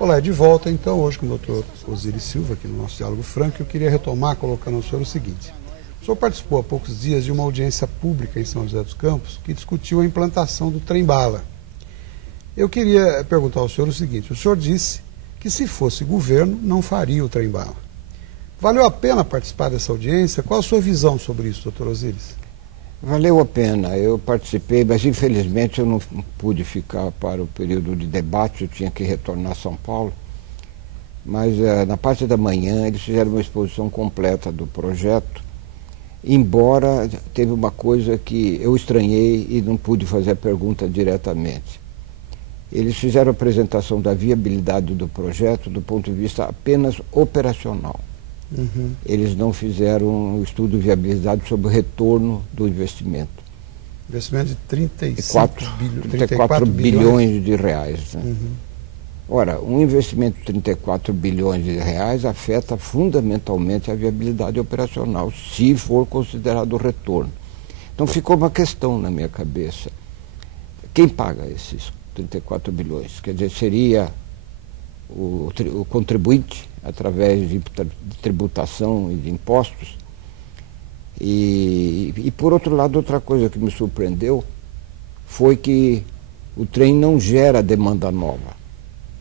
Olá, de volta então hoje com o Dr. Osiris Silva, aqui no nosso Diálogo Franco. Eu queria retomar colocando ao senhor o seguinte. O senhor participou há poucos dias de uma audiência pública em São José dos Campos que discutiu a implantação do trem-bala. Eu queria perguntar ao senhor o seguinte, o senhor disse que se fosse governo não faria o trem-bala. Valeu a pena participar dessa audiência? Qual a sua visão sobre isso, doutor Osiris? Valeu a pena, eu participei, mas infelizmente eu não pude ficar para o período de debate, eu tinha que retornar a São Paulo. Mas na parte da manhã eles fizeram uma exposição completa do projeto, embora teve uma coisa que eu estranhei e não pude fazer a pergunta diretamente. Eles fizeram a apresentação da viabilidade do projeto do ponto de vista apenas operacional. Uhum. Eles não fizeram um estudo de viabilidade sobre o retorno do investimento. Investimento de 34 bilhões de reais. Né? Uhum. Ora, um investimento de 34 bilhões de reais afeta fundamentalmente a viabilidade operacional, se for considerado o retorno. Então ficou uma questão na minha cabeça. Quem paga esses 34 bilhões? Quer dizer, seria o contribuinte, através de tributação e de impostos. E por outro lado, outra coisa que me surpreendeu foi que o trem não gera demanda nova.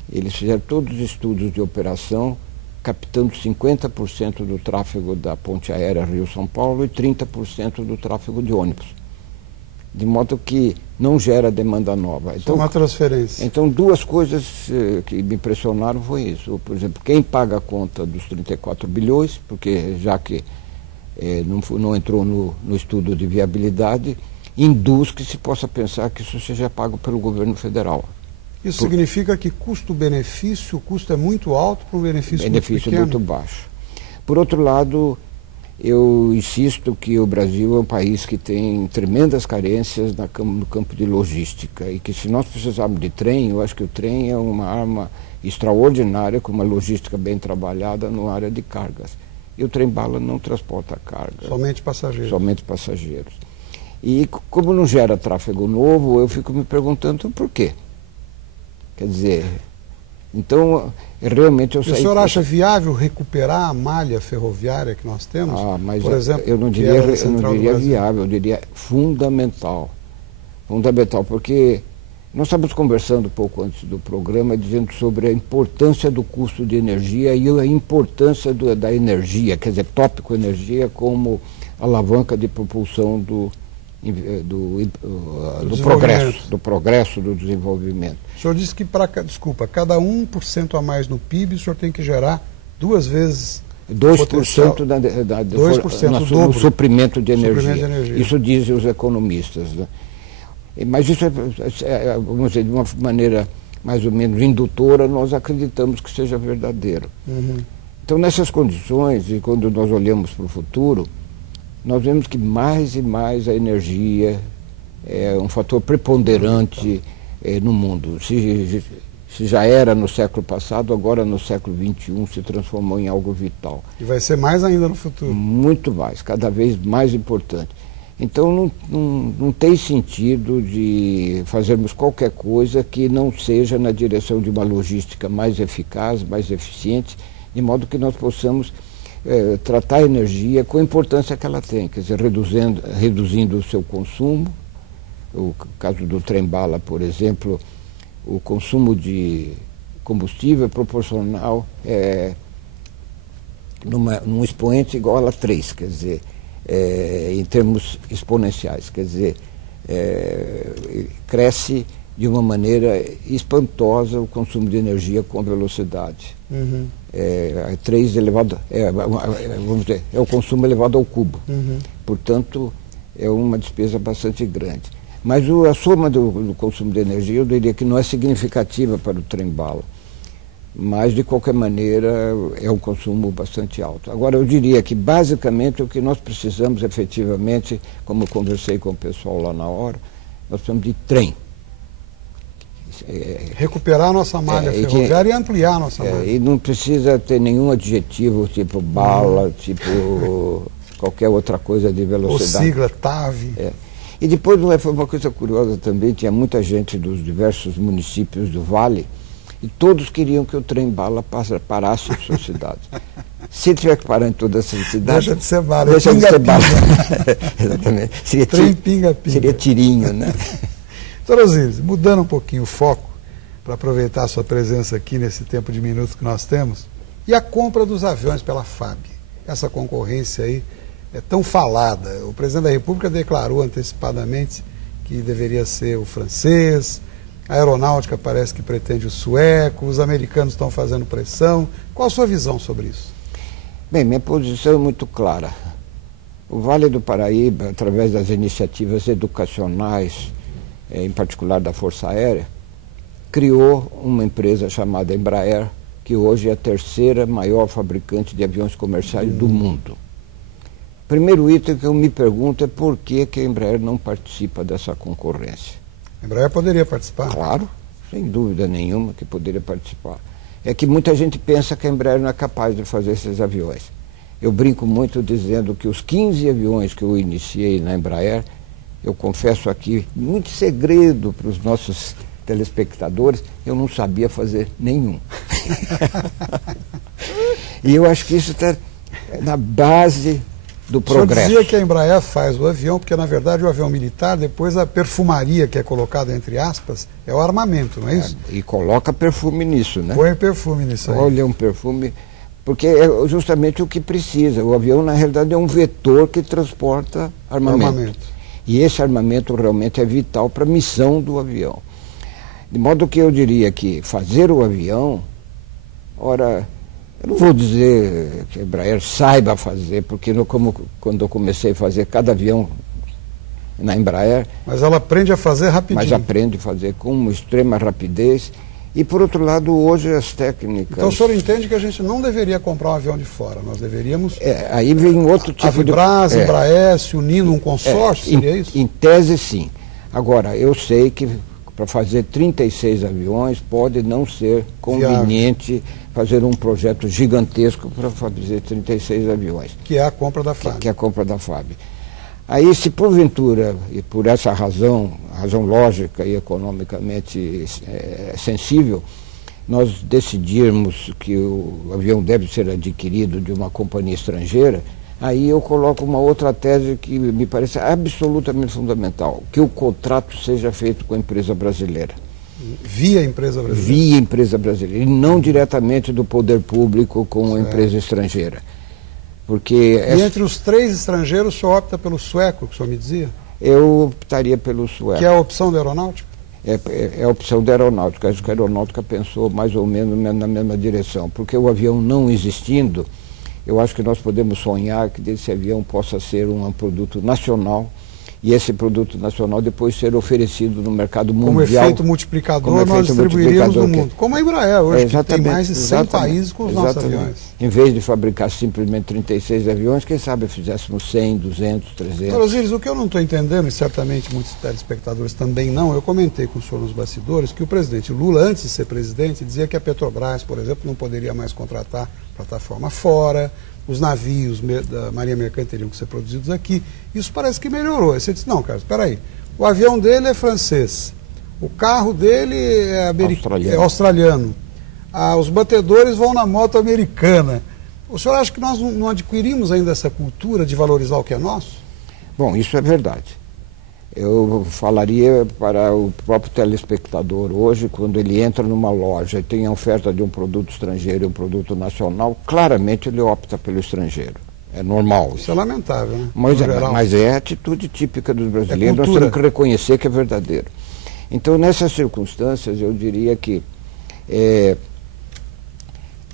Eles fizeram todos os estudos de operação, captando 50% do tráfego da ponte aérea Rio-São Paulo e 30% do tráfego de ônibus. De modo que não gera demanda nova. Então, uma transferência. Então, duas coisas que me impressionaram foi isso. Por exemplo, quem paga a conta dos 34 bilhões, porque já que não entrou no estudo de viabilidade, induz que se possa pensar que isso seja pago pelo governo federal. Isso significa que custo-benefício, o custo é muito alto para um benefício muito pequeno? Benefício muito baixo. Por outro lado, eu insisto que o Brasil é um país que tem tremendas carências no campo de logística e que se nós precisarmos de trem, eu acho que o trem é uma arma extraordinária com uma logística bem trabalhada na área de cargas. E o trem-bala não transporta carga. Somente passageiros. Somente passageiros. E como não gera tráfego novo, eu fico me perguntando por quê. Quer dizer, então, realmente eu sei... O senhor acha viável recuperar a malha ferroviária que nós temos? Mas por exemplo, eu não diria viável, eu diria fundamental. Fundamental, porque nós estávamos conversando um pouco antes do programa, dizendo sobre a importância do custo de energia e a importância da energia, quer dizer, tópico energia como alavanca de propulsão do progresso, do desenvolvimento. O senhor disse que cada 1% a mais no PIB, o senhor tem que gerar 2 vezes 2% no suprimento de energia. Isso dizem os economistas. Né? Mas isso vamos dizer, de uma maneira mais ou menos indutora, nós acreditamos que seja verdadeiro. Uhum. Então, nessas condições, e quando nós olhamos para o futuro, nós vemos que mais e mais a energia é um fator preponderante no mundo. Se já era no século passado, agora no século XXI se transformou em algo vital. E vai ser mais ainda no futuro. Muito mais, cada vez mais importante. Então não tem sentido de fazermos qualquer coisa que não seja na direção de uma logística mais eficaz, mais eficiente, de modo que nós possamos tratar a energia com a importância que ela tem, quer dizer, reduzindo o seu consumo. O caso do trem-bala, por exemplo, o consumo de combustível é proporcional num expoente igual a 3, quer dizer, em termos exponenciais, quer dizer, cresce de uma maneira espantosa o consumo de energia com velocidade. Uhum. 3 elevado, vamos dizer, é o consumo elevado ao cubo. Uhum. Portanto, é uma despesa bastante grande. Mas a soma do consumo de energia, eu diria que não é significativa para o trem-bala. Mas, de qualquer maneira, é um consumo bastante alto. Agora, eu diria que, basicamente, o que nós precisamos, efetivamente, como eu conversei com o pessoal lá na hora, nós precisamos de trem. Recuperar a nossa malha ferroviária e ampliar a nossa malha. E não precisa ter nenhum adjetivo, tipo bala, tipo qualquer outra coisa de velocidade. Ou sigla, TAV. E depois foi uma coisa curiosa também, tinha muita gente dos diversos municípios do Vale e todos queriam que o trem-bala parasse em suas cidades. Se tiver que parar em todas essas cidades... Deixa de ser bala. Deixa de ser bala. Exatamente. Trem pinga-pinga. Seria tirinho, né? Doutor Osíris, mudando um pouquinho o foco, para aproveitar a sua presença aqui nesse tempo de minutos que nós temos, e a compra dos aviões pela FAB. Essa concorrência aí é tão falada. O presidente da República declarou antecipadamente que deveria ser o francês, a aeronáutica parece que pretende o sueco, os americanos estão fazendo pressão. Qual a sua visão sobre isso? Bem, minha posição é muito clara. O Vale do Paraíba, através das iniciativas educacionais, em particular da Força Aérea, criou uma empresa chamada Embraer, que hoje é a terceira maior fabricante de aviões comerciais do mundo. Primeiro item que eu me pergunto é por que a Embraer não participa dessa concorrência. A Embraer poderia participar? Claro, sem dúvida nenhuma que poderia participar. É que muita gente pensa que a Embraer não é capaz de fazer esses aviões. Eu brinco muito dizendo que os 15 aviões que eu iniciei na Embraer, eu confesso aqui, muito segredo para os nossos telespectadores, eu não sabia fazer nenhum. E eu acho que isso está na base do progresso. O senhor dizia que a Embraer faz o avião, porque na verdade o avião militar, depois a perfumaria que é colocada entre aspas, é o armamento, não é isso? E coloca perfume nisso, né? Põe perfume nisso aí. Olha, um perfume, porque é justamente o que precisa. O avião, na realidade, é um vetor que transporta armamento. E esse armamento realmente é vital para a missão do avião. De modo que eu diria que fazer o avião, ora, eu não vou dizer que a Embraer saiba fazer, porque quando eu comecei a fazer cada avião na Embraer... Mas ela aprende a fazer rapidinho. Mas aprende a fazer com uma extrema rapidez. E, por outro lado, hoje as técnicas... Então o senhor entende que a gente não deveria comprar um avião de fora, nós deveríamos... aí vem outro tipo de... A Vibraz, Embraer, se unindo um consórcio, seria isso? Em tese, sim. Agora, eu sei que para fazer 36 aviões pode não ser conveniente fazer um projeto gigantesco para fazer 36 aviões. Que é a compra da FAB. Que é a compra da FAB. Aí, se porventura, e por essa razão lógica e economicamente sensível, nós decidirmos que o avião deve ser adquirido de uma companhia estrangeira, aí eu coloco uma outra tese que me parece absolutamente fundamental, que o contrato seja feito com a empresa brasileira. Via empresa brasileira? Via empresa brasileira, e não diretamente do poder público com a empresa estrangeira. Porque e entre os 3 estrangeiros, o senhor opta pelo sueco, que o senhor me dizia? Eu optaria pelo sueco. Que é a opção da aeronáutica? É a opção da aeronáutica. Acho que a aeronáutica pensou mais ou menos na mesma direção. Porque o avião não existindo, eu acho que nós podemos sonhar que desse avião possa ser um produto nacional, e esse produto nacional depois ser oferecido no mercado mundial. Como efeito multiplicador, nós distribuiríamos no mundo. Como a Embraer hoje, que tem mais de 100 países com os nossos aviões. Em vez de fabricar simplesmente 36 aviões, quem sabe fizéssemos 100, 200, 300. Doutor Osíris, o que eu não estou entendendo, e certamente muitos telespectadores também não, eu comentei com o senhor nos bastidores que o presidente Lula, antes de ser presidente, dizia que a Petrobras, por exemplo, não poderia mais contratar plataforma fora, os navios da Marinha Mercante teriam que ser produzidos aqui. Isso parece que melhorou. Aí você disse, não, Carlos, espera aí, o avião dele é francês, o carro dele é australiano. Os batedores vão na moto americana. O senhor acha que nós não adquirimos ainda essa cultura de valorizar o que é nosso? Bom, isso é verdade. Eu falaria para o próprio telespectador hoje, quando ele entra numa loja e tem a oferta de um produto estrangeiro e um produto nacional, claramente ele opta pelo estrangeiro. É normal. Isso é lamentável, né? Mas é a atitude típica dos brasileiros, nós temos que reconhecer que é verdadeiro. Então, nessas circunstâncias, eu diria que,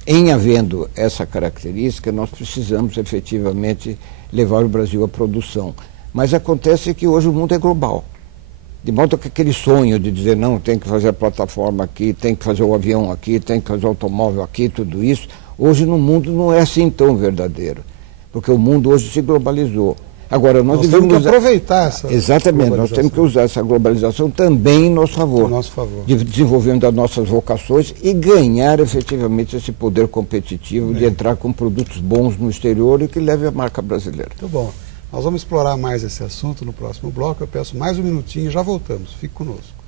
em havendo essa característica, nós precisamos efetivamente levar o Brasil à produção. Mas acontece que hoje o mundo é global. De modo que aquele sonho de dizer, não, tem que fazer a plataforma aqui, tem que fazer o avião aqui, tem que fazer o automóvel aqui, tudo isso, hoje no mundo não é assim tão verdadeiro. Porque o mundo hoje se globalizou. Agora, nós devemos temos que aproveitar essa Exatamente, nós temos que usar essa globalização também em nosso favor. Desenvolvendo as nossas vocações e ganhar efetivamente esse poder competitivo de entrar com produtos bons no exterior e que leve a marca brasileira. Muito bom. Nós vamos explorar mais esse assunto no próximo bloco. Eu peço mais um minutinho e já voltamos. Fique conosco.